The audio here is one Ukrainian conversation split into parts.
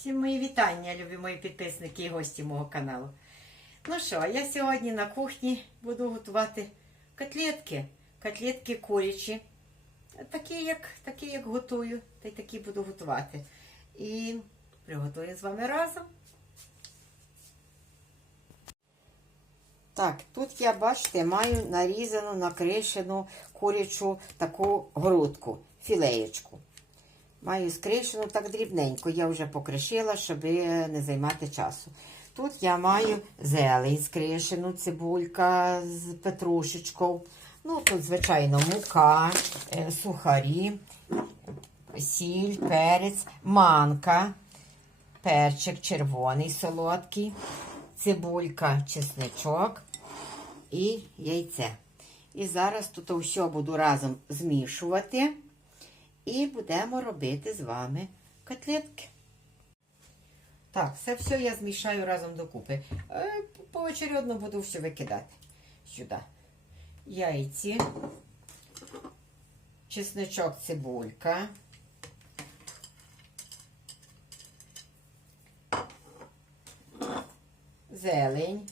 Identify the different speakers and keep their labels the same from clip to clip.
Speaker 1: Всім мої вітання, любі мої підписники і гості мого каналу. Ну що, я сьогодні на кухні буду готувати котлетки. Котлетки курячі. Такі, як, такі, як готую, та й такі буду готувати. І приготую з вами разом. Так, тут я, бачите, маю нарізану, накришену курячу таку грудку, філеєчку. Маю скришену так дрібненько. Я вже покришила, щоб не займати часу. Тут я маю зелень скришену, цибулька з петрушечкою. Ну, тут, звичайно, мука, е, сухарі, сіль, перець, манка, перчик червоний солодкий, цибулька, чесничок і яйце. І зараз тут все буду разом змішувати. І будемо робити з вами котлетки. Так, це все я змішаю разом докупи. Е, Поочередно буду все викидати сюди. Яйці, чесничок, цибулька. Зелень.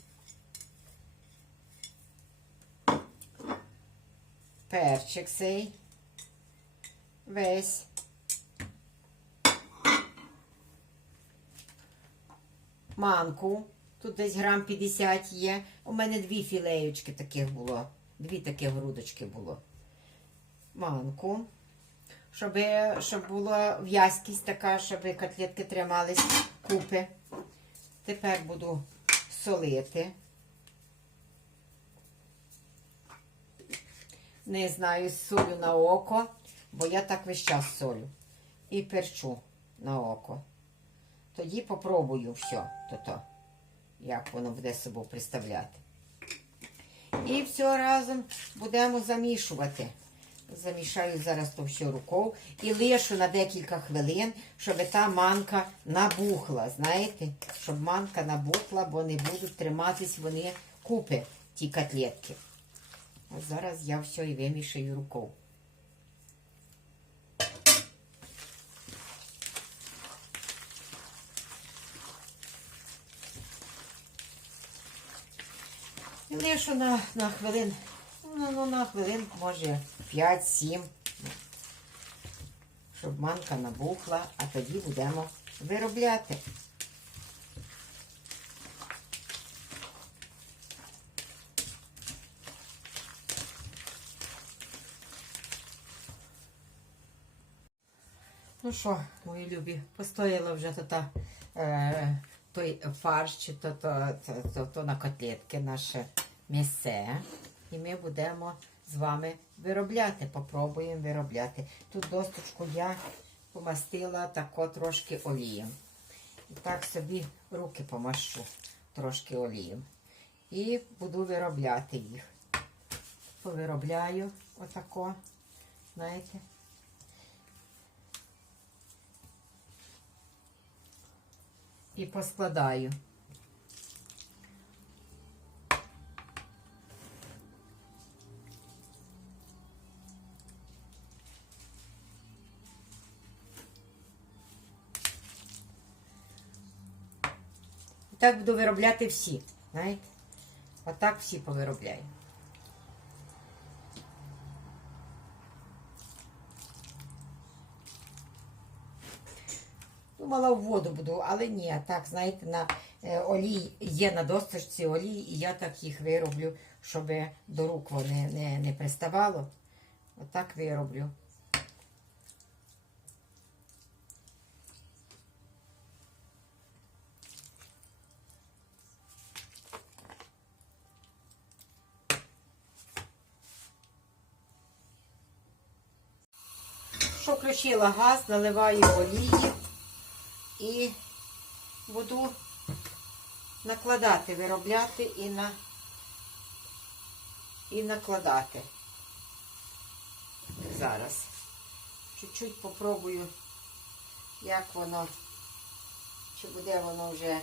Speaker 1: Перчик сей весь. Манку. Тут десь грам 50 є. У мене дві філеєчки таких було. Дві таких грудочки було. Манку. Щоб, щоб була в'язкість така, щоб котлетки тримались купи. Тепер буду солити. Не знаю, солю на око бо я так весь час солю. І перчу на око. Тоді попробую все, то-то, як воно буде собою представляти. І все разом будемо замішувати. Замішаю зараз то все рукою і лишу на декілька хвилин, щоб та манка набухла. Знаєте, щоб манка набухла, бо не будуть триматись вони купи, ті котлетки. От зараз я все і вимішаю рукою. І лишу на, на хвилин, ну, ну, на хвилин, може, 5-7, щоб манка набухла, а тоді будемо виробляти. Ну що, мої любі, постояла вже та, е, той фарш, чи то, то, то, то, то на котлетки наше місце. І ми будемо з вами виробляти. Попробуємо виробляти. Тут досточку я помастила тако трошки олієм. І так собі руки помащу трошки олієм. І буду виробляти їх. Повиробляю отако, знаєте. І поскладаю. Так буду виробляти всі, знаєте? Отак всі повиробляю. Думала, в воду буду, але ні, так, знаєте, на е, олій є на досточці олій, і я так їх вироблю, щоб до рук вони не, не приставало. Отак вироблю. Що включила газ, наливаю олії і буду накладати, виробляти і на і накладати. Зараз. Чуть-чуть попробую, як воно, чи буде воно вже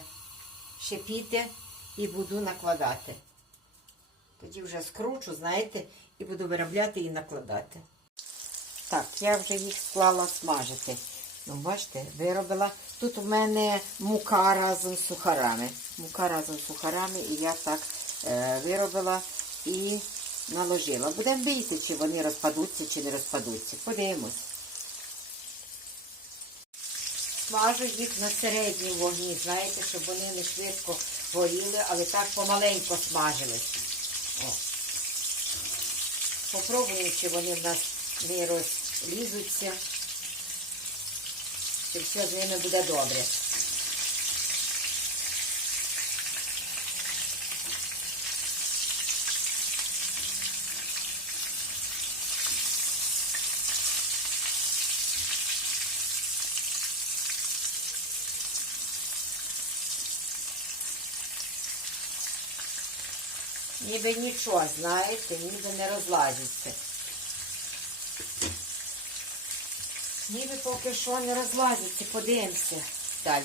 Speaker 1: шипіти і буду накладати. Тоді вже скручу, знаєте, і буду виробляти і накладати. Так, я вже їх склала смажити. Ну, бачите, виробила. Тут у мене мука разом з сухарами. Мука разом з сухарами, і я так е, виробила і наложила. Будемо бити, чи вони розпадуться, чи не розпадуться. Подивимось. Смажу їх на середньому вогні, знаєте, щоб вони не швидко горіли, але так помаленько смажились. О. Попробуємо, чи вони в нас не розлізуться, чи все з ними буде добре. Ніби нічого, знаєте, ніби не розлазиться. Ніби поки що не розлазиться, подивимося далі.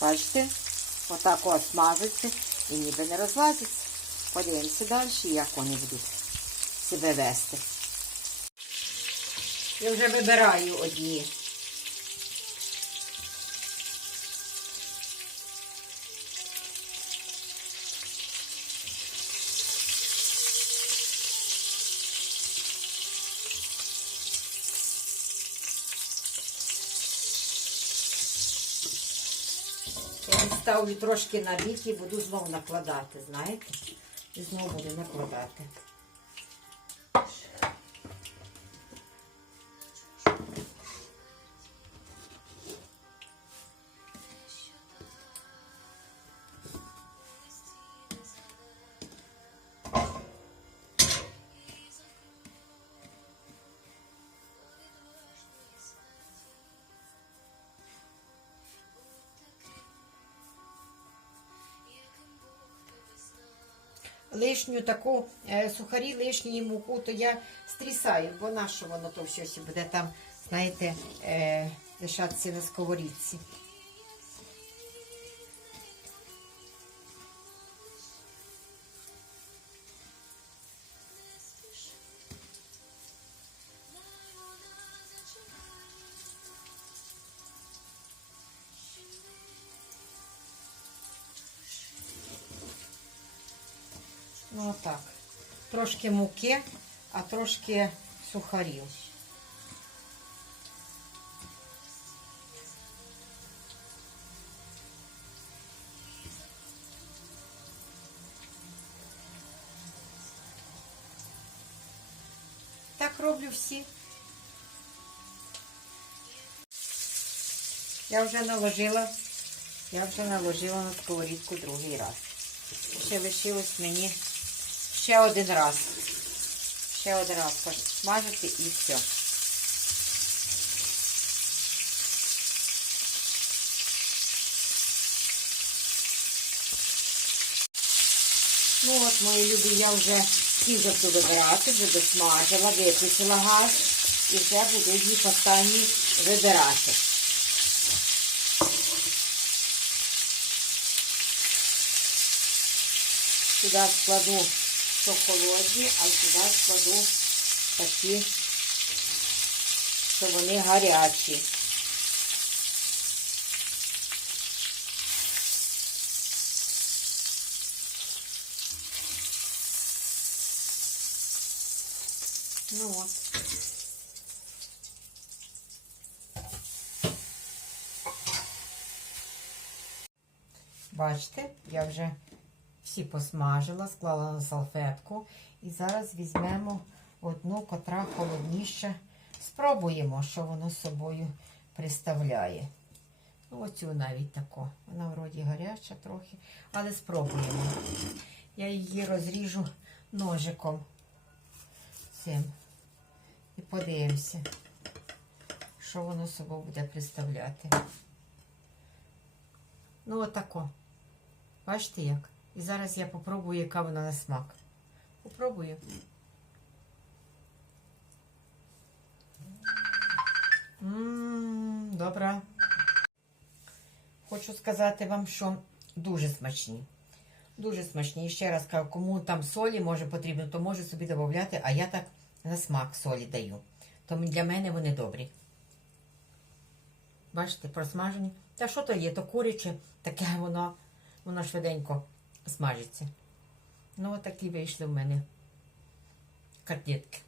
Speaker 1: Бачите, отак ось мазиться і ніби не розлазиться. Подивимося далі, як вони будуть себе вести. Я вже вибираю одні. Я відставлю трошки на і буду знову накладати, знаєте? І знову буду накладати. Лишню таку е, сухарі, лишню муку, то я стрісаю, бо на що воно то все буде там, знаєте, е, лишатися на сковорідці. Ну отак. Трошки муки, а трошки сухарів. Так роблю всі. Я вже наложила, я вже наложила на сковорідку другий раз. Ще лишилось мені Ще один раз. Ще один раз смажити і все. Ну от, мої любі, я вже вже буду вибирати, вже досмажила, виключила газ і вже буду їх останні вибирати. Сюди складу що а сюди складу такі, що вони гарячі. Ну от. Бачите, я вже всі посмажила, склала на салфетку. І зараз візьмемо одну, котра холодніша. Спробуємо, що воно з собою представляє. Ну, оцю навіть таку. Вона вроді гаряча трохи, але спробуємо. Я її розріжу ножиком цим. І подивимося, що воно собою буде представляти. Ну, отако. Бачите як? І зараз я попробую, яка вона на смак. Попробую. Ммм, добра. Хочу сказати вам, що дуже смачні. Дуже смачні. І ще раз кажу, кому там солі може потрібно, то може собі додати, а я так на смак солі даю. Тому для мене вони добрі. Бачите, просмажені. Та що то є? То куряче, таке воно, воно швиденько смажиться. Ну, отакі вийшли в мене котлетки.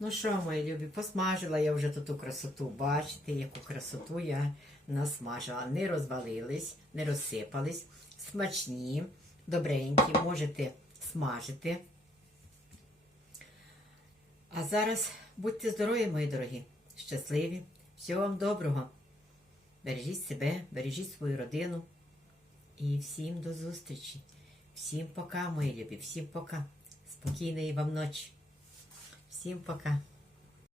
Speaker 1: Ну що, мої любі, посмажила я вже ту красоту. Бачите, яку красоту я насмажила. Не розвалились, не розсипались. Смачні, добренькі, можете смажити. А зараз будьте здорові, мої дорогі, щасливі, всього вам доброго. Бережіть себе, бережіть свою родину. І всім до зустрічі. Всім пока, мої любі, всім пока. Спокійної вам ночі. Всім пока.